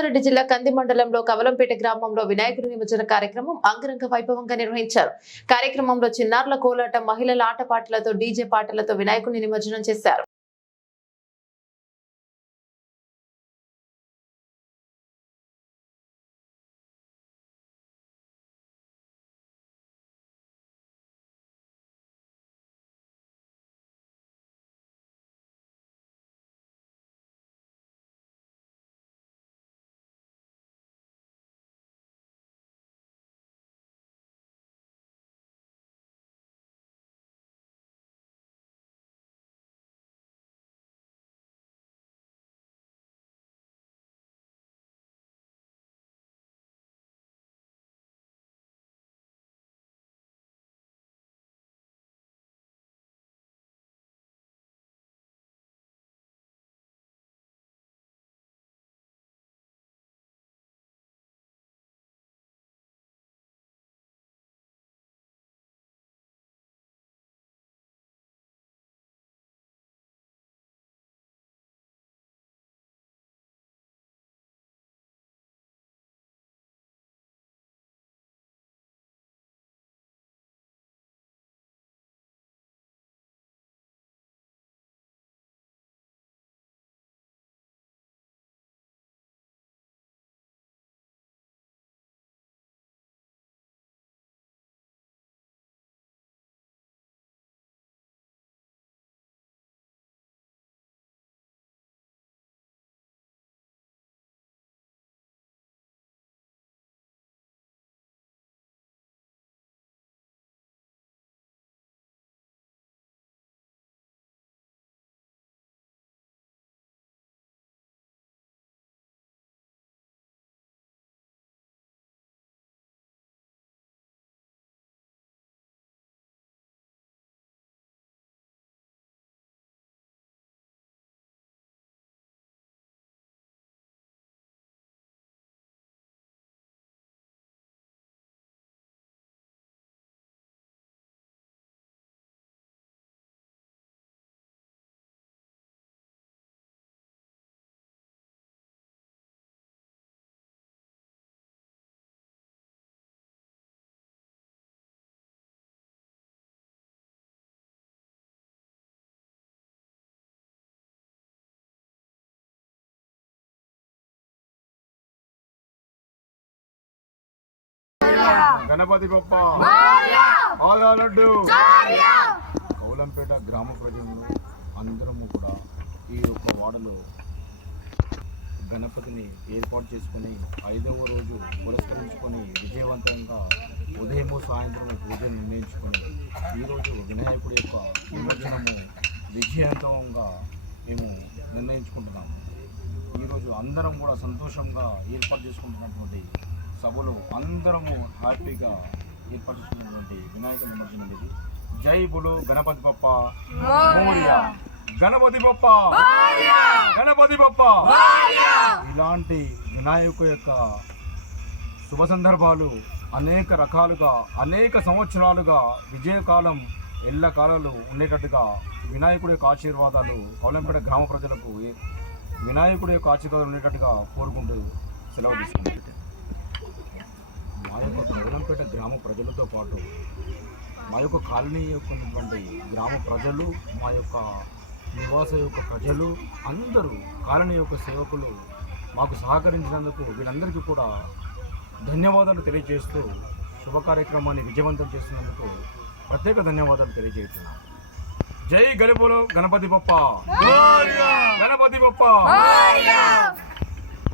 సంగారెడ్డి జిల్లా కంది మండలంలో కవలంపేట గ్రామంలో వినాయకుడి నిమజ్జన కార్యక్రమం అంగరంగ వైభవంగా నిర్వహించారు. కార్యక్రమంలో చిన్నారుల కోలాటం, మహిళల ఆటపాటలతో డీజే పాటలతో వినాయకుడిని నిమజ్జనం చేశారు. గణపతి బప్ప ఆలడ్డు కౌలంపేట గ్రామ ప్రజలు అందరము కూడా ఈ యొక్క వాడలో గణపతిని ఏర్పాటు చేసుకొని 5వ రోజు పురస్కరించుకొని విజయవంతంగా ఉదయము సాయంత్రం పూజను నిర్ణయించుకొని ఈరోజు వినాయకుడి యొక్క నిమజ్జనము విజయవంతంగా మేము నిర్ణయించుకుంటున్నాము. ఈరోజు అందరం కూడా సంతోషంగా ఏర్పాటు చేసుకుంటున్నటువంటి సభలో అందరము హ్యాపీగా ఏర్పాటు చేసుకున్నటువంటి వినాయక నిమజ్జనం ఇది. జై బులు గణపతి బప్ప మోరియా, గణపతి బప్ప గణపతి బప్ప. ఇలాంటి వినాయకు యొక్క శుభ సందర్భాలు అనేక రకాలుగా అనేక సంవత్సరాలుగా విజయకాలం ఎల్లకాలాలు ఉండేటట్టుగా వినాయకుడి యొక్క ఆశీర్వాదాలు కౌలంపేట గ్రామ ప్రజలకు వినాయకుడి యొక్క ఆశీర్వాదాలు ఉండేటట్టుగా కోరుకుంటూ సెలవు తీసుకుంటాం. మా యొక్క కౌలంపేట గ్రామ ప్రజలతో పాటు మా యొక్క కాలనీ యొక్క ఉన్నటువంటి గ్రామ ప్రజలు, మా యొక్క నివాస యొక్క ప్రజలు అందరూ కాలనీ యొక్క సేవకులు మాకు సహకరించినందుకు వీళ్ళందరికీ కూడా ధన్యవాదాలు తెలియజేస్తూ శుభ కార్యక్రమాన్ని విజయవంతం చేస్తున్నందుకు ప్రత్యేక ధన్యవాదాలు తెలియజేస్తున్నాం. జై గణపతి బప్ప, గణపతి బప్ప.